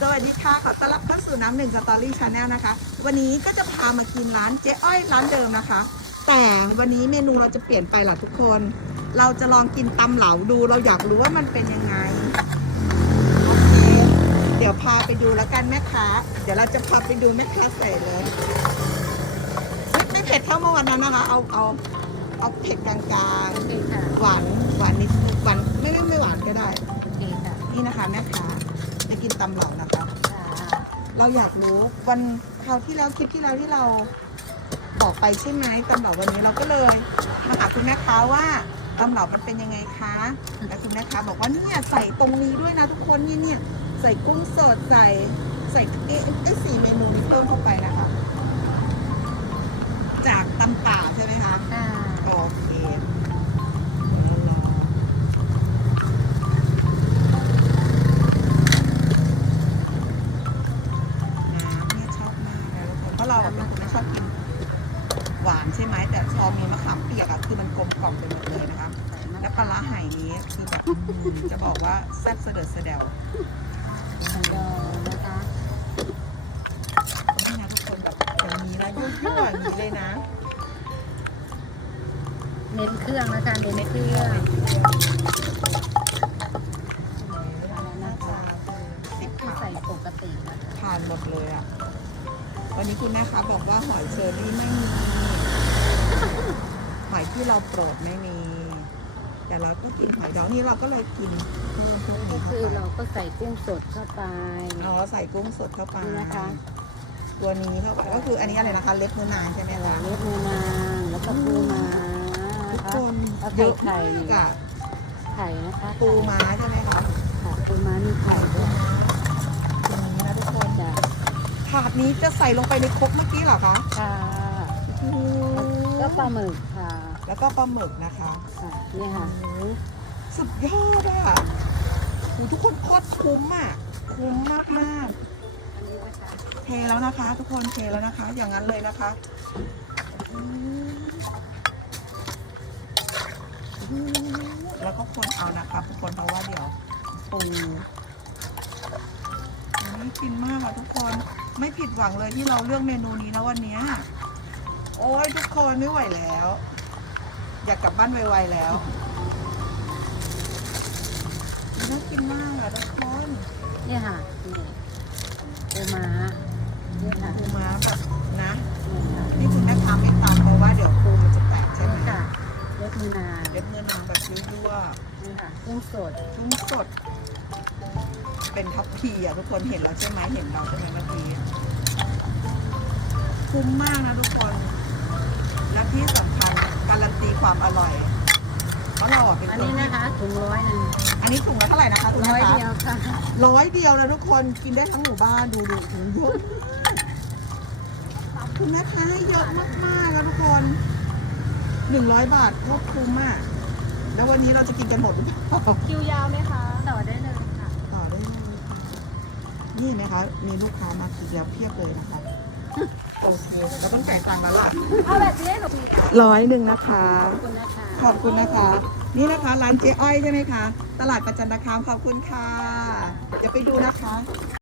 สวัสดีค่ะ ขอต้อนรับเข้าสู่น้ำหนึ่งสตอรี่ชาแนลนะคะ วันนี้ก็จะพามากินร้านเจ๊อ้อยร้านเดิมนะคะ แต่วันนี้เมนูเราจะเปลี่ยนไปล่ะทุกคน เราจะลองกินตำเหลาดู เราอยากรู้ว่ามันเป็นยังไง โอเค เดี๋ยวพาไปดูแล้วกันแม่ค้า เดี๋ยวเราจะพาไปดูแม่ค้าใส่เลย ไม่ไม่เผ็ดเท่าเมื่อวันนั้นนะคะ เอาเอาเอาเผ็ดกลางโอเคค่ะๆหวานหวานนิดหวานไม่ไม่ไม่หวานก็ได้โอเคค่ะนี่นะคะแม่ค้า จะกินตำเหลานะคะค่ะเราอยากรู้วันคราวที่แล้วคลิปที่แล้วที่เราบอกไปใช่ไหมตำเหลาวันนี้เราก็เลยมาหาคุณแม่ค้าว่าตำเหลามันเป็นยังไงคะแล้วคุณแม่ค้าบอกว่าเนี่ยใส่ตรงนี้ด้วยนะทุกคนนี่เนี่ยใส่กุ้งสดใส่ใส่เอ๊ะไอ้สี่เมนูนี้เพิ่มเข้าไปนะ เลยทุกคนเพราะเราอะเป็นคนไม่ชอบกินหวานใช่ไหมแต่พอมีมะขามเปียกอะคือมันกลมกล่อมไปหมดเลยนะคะใส่มะและปลาร้าไหนี้คือแบบอืมจะบอกว่าแซ่บเสด็จเสดวขามดองนะคะนี่นะทุกคนแบบอย่างนี้นะยั่วๆอย่างนี้เลยนะเน้นเครื่องนะคะเน้นเครื่องหน้านะตาคะคือสิบที่ขาใส่ปกตินะคะทานหมดเลยอะ วันนี้คุณแม่คะบอกว่าหอยเชอรี่ไม่มี หอยที่เราโปรดไม่มี แต่เราก็กินหอยดองนี่เราก็เลยกินพวกก็นี้คือเข้าไปเราก็ใส่กุ้งสดเข้าไปอ๋อใส่กุ้งสดเข้าไปนี่นะคะตัวนี้เข้าไปก็คืออันนี้อะไรนะคะ เล็บมือนางใช่ไหมคะเล็บมือนางแล้วก็ปูม้าทุกนะคะคนแล้วเยอะไข่มากอะไข่นะคะปูม้าใช่ไหมคะค่ะปูม้ามีไข่ปูด้วย ถาดนี้จะใส่ลงไปในครกเมื่อกี้เหรอคะค่ะโอ้โหแล้วปลาหมึกค่ะแล้วก็ปลาหมึกนะคะค่ะนี่ค่ะ โอ้โหสุดยอดอะโอ้โหทุกคนโคตรคุ้มอะ คุ้มมากมากๆเทแล้วนะคะ ทุกคนเทแล้วนะคะ อย่างนั้นเลยนะคะอืมอืมแล้วก็คนเอานะคะทุกคนเพราะว่าเดี๋ยวปูน่ากินมากอะทุกคน ไม่ผิดหวังเลยที่เราเลือกเมนูนี้นะวันเนี้ยโอ้ยทุกคนไม่ไหวแล้ว อยากกลับบ้านไวๆแล้วน่ากินมากอะทุกคนนี่ค่ะนี่ปูม้านี่ค่ะปูม้าแบบนะนี่ค่ะนี่คุณแม่ค้าไม่ตามเพราะว่าเดี๋ยวปูมันจะแตกใช่ไหมนี่ค่ะเล็บมือนางเล็บเนื้อนางแบบยั่วนี่ค่ะกุ้งสดๆชุ่มสด เป็นท็อปพีอะทุกคนเห็นแล้วใช่ไหมเห็นเราใช่ไหมเมื่อกี้คุ้มมากนะทุกคน และที่สำคัญการันตีความอร่อยเพราะเราอะเป็นอันคนนี้ที่นะคะถุงร้อยหนึ่งอันนี้ถุงละเท่าไหร่นะคะคุณร้แม่อยคะ เดียวค่ะร้อยเดียวนะทุกคนกินได้ทั้งหมู่บ้านดูดูถึงเยอะมากคุณแม่ค้าให้เยอะมากๆนะทุกคนหนึ่งร้อยบาทก็คุ้มมาก แล้ววันนี้เราจะกินกันหมดหรือเปล่าคิวยาวไหมคะ ต่อได้เลยค่ะต่อได้เลยค่ะนี่เห็นไหมคะ มีลูกค้ามากินแล้วเพียบเลยนะคะโอเคเราต้องจ่ายตังค์แล้วล่ะ เอาแบบนี้หนูร้อยหนึ่งนะคะ ขอบคุณนะคะขอบคุณนะคะ นี่นะคะร้านเจ๊อ้อยใช่ไหมคะ ตลาดประจันตคามขอบคุณค่ะ เดี๋ยวไปดูนะคะ